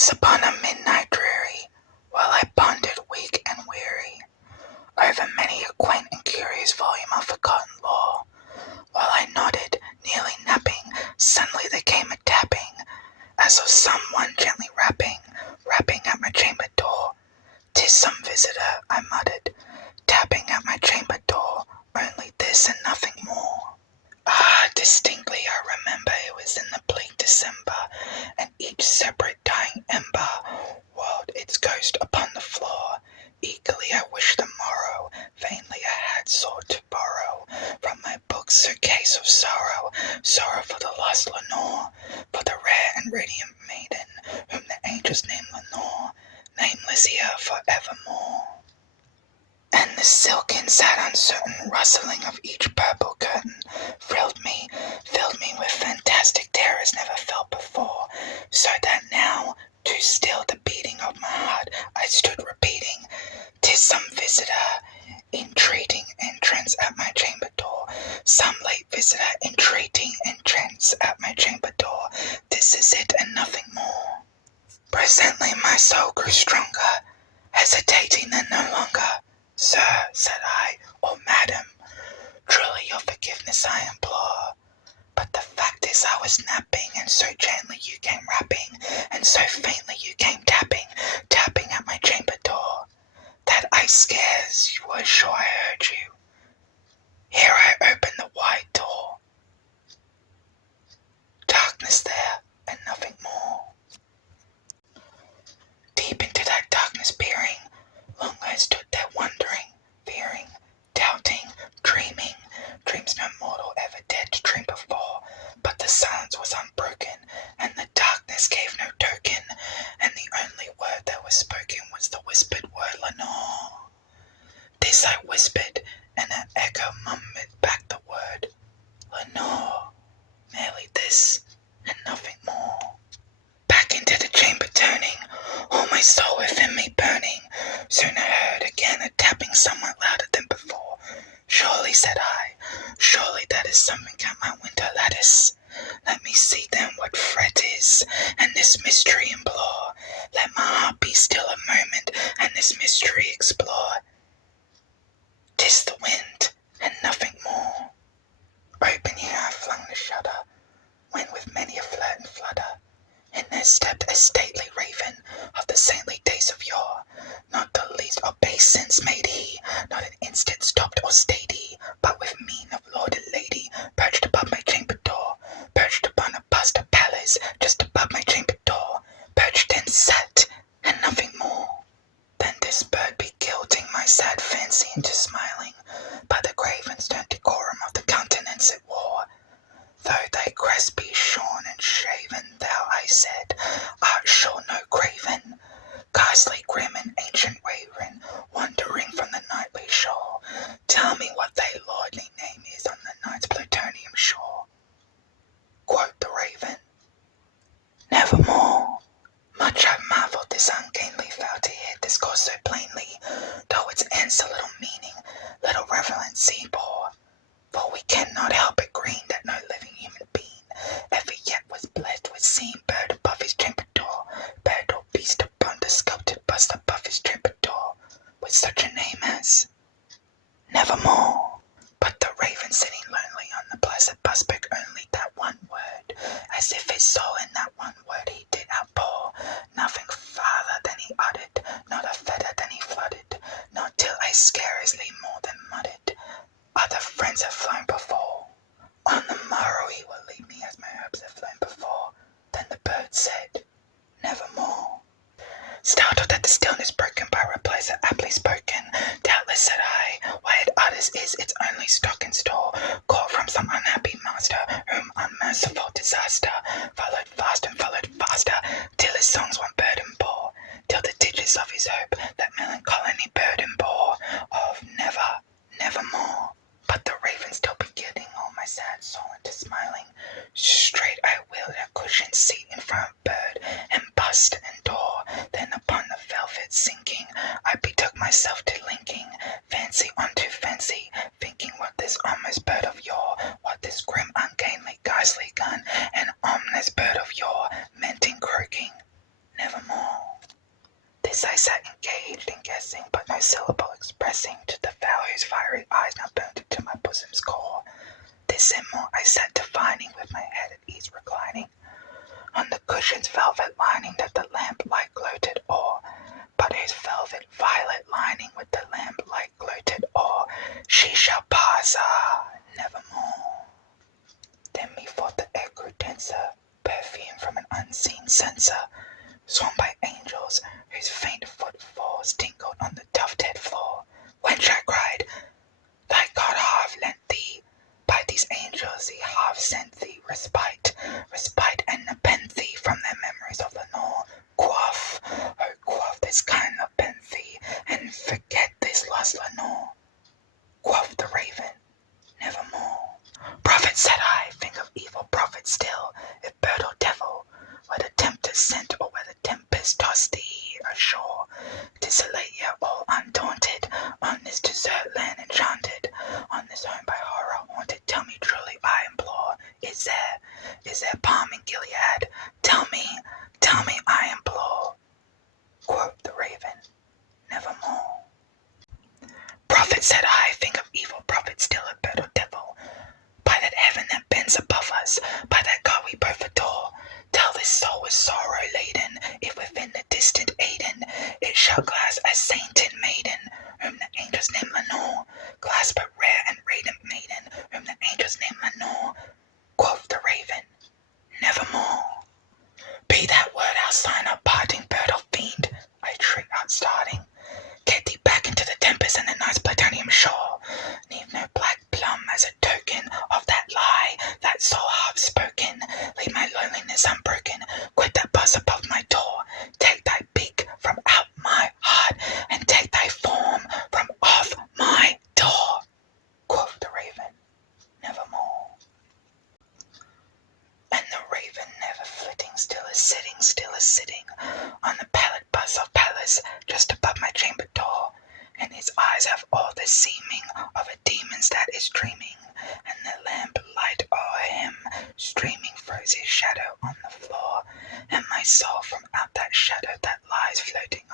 Once upon a midnight dreary, while I pondered weak and weary over many a quaint and curious volume of forgotten lore, while I nodded, nearly napping, suddenly there came a tapping, as of someone gently rapping at my chamber door. "'Tis some visitor," I muttered, "tapping at my chamber door, only this and nothing more." Distinctly I remember it was in the bleak December, and each separate dying ember whirled its ghost upon the floor. Eagerly I wished the morrow, vainly I had sought to borrow from my book's suitcase of sorrow, sorrow for the lost Lenore, for the rare and radiant maiden, whom the angels named Lenore, nameless here forevermore. And the silken, sad, uncertain rustling of each purple curtain filled me with fantastic terrors never felt before, so that now, too still the beating of my heart, I stood repeating, "'Tis some visitor, entreating entrance at my chamber door, some late visitor entreating entrance at my chamber door, this is it and nothing more." Presently my soul grew stronger, hesitating then no longer. "Sir," said I, "or madam, truly your forgiveness I implore, but the fact is I was napping, and so gently you came rapping, and so faintly you came tapping at my chamber door, that I scarce was sure I heard you. Here I opened the wide door. Darkness there, and nothing more. Deep into that darkness peering, long I stood there wondering, fearing, doubting, dreaming, dreams no mortal ever dared to dream before, but the silence was unbroken, and the darkness gave no token, and the only word that was spoken was the whispered word Lenore. This I whispered, and an echo murmured back the word Lenore, merely this, and nothing more. Back into the chamber turning, all my soul within me burning, soon I heard again a tapping somewhat louder than before. "Surely," said I, "surely that is something at my window lattice. Let me see then what fret is, and this mystery implore. Let my heart be still a moment, and this mystery explore. 'Tis the wind, and nothing more." Open here I flung the shutter, when with many a flirt and flutter, in there stepped a stately raven of the saintly days of yore. Not the least obeisance made he, not an instant stopped or stayed he, but with mien of lorded lady, perched above my chamber door, perched upon a bust of Pallas, just above my chamber door, perched and sat, and nothing more. Then this bird be gilding my sad fancy into smiling, by the grave and stern decorum of the countenance it wore. "Though thy crest be shorn and shaven, thou," I said, "art sure no craven, ghastly, grim, and ancient raven, wandering from the nightly shore. Tell me what thy lordly name is on the night's plutonium shore." Quoth the raven, "Nevermore." Much I marvelled this ungainly fowl to hear discourse so plainly, though its answer little meaning, little relevancy bore. For we cannot help agreeing that no living human being ever yet was blessed with seeing bird above his chamber door, bird or beast upon the sculpted bust above his chamber door, with such a name as Nevermore. But the raven sitting lonely on the placid bust spoke only that one word, as if his soul in that one word he did outpour. Nothing farther than he uttered, not a feather than he fluttered, not till I scarcely more than muttered, "Other friends have flown before. On the morrow he will leave me as my hopes have flown before." Then the bird said, "Nevermore." Startled at the stillness broken by replies so aptly spoken, "Doubtless," said I, "why it utters is its only stock and store, caught from some unhappy master, whom unmerciful disaster followed fast and followed faster, till his songs one burden bore, till the digits of his hope that melancholy burden bore, of never, nevermore." But the raven still begetting all my sad soul into smiling, straight I wheeled a cushioned seat in front of bird and bust and door. Then upon the velvet sinking, I betook myself to linking fancy unto fancy, thinking what this almost bird of yore, what this grim, ungainly, ghastly gun, and ominous bird of yore meant in croaking nevermore. This I sat engaged in guessing, but no syllable expressing to the fowl whose fiery eyes now burnt into my bosom's core. This and more I sat defining, with my head at ease reclining on the cushion's velvet lining that the lamplight gloated o'er, but whose velvet violet lining with the lamplight gloated o'er, she shall pass, nevermore. Then methought the air grew denser, perfume from an unseen censer, swung by angels whose faint footfalls tinkled on the tufted floor. Wench, I cried, thy God half lent thee, by these angels he half sent thee respite, and nepenthe from their memories of Lenore. Quaff, oh quaff this kind of penthe, and forget this lost Lenore. Quoth the raven, nevermore. Prophet, said I, think of evil prophet still, if bird or devil, where the tempter sent or where the tempest tossed thee ashore, desolate yet all undaunted, on this desert land enchanted, on this home by horror haunted, tell me truly, I implore, is there balm in Gilead? Tell me, I implore. Quoth the raven, nevermore. Prophet, said I, think of evil prophet still, if bird or devil, by that heaven that bends above us, by that God we both adore, tell this soul with sorrow laden, if within the distant Aden it shall glass a sainted maiden, whom the angels name Lenore, glass but rare and radiant maiden, whom the angels name Lenore. Quoth the raven, nevermore. Be that word our sign, our parting, bird or fiend, I shriek out starting. Get thee back into the tempest and the night's plutonium shore. Leave no black plum as a token of that lie, that soul half spoken. Leave my loneliness unbroken. Quit that buzz above my door. Take thy beak from out my heart, and take thy form from off my door. Quoth the raven, nevermore. And the raven, never flitting, still is sitting on the pallid buzz of palace just above my chamber door, and his eyes have all the seeming of a demon's that is dreaming, and the lamp light o'er him streaming throws his shadow on the floor, and my soul from out that shadow that lies floating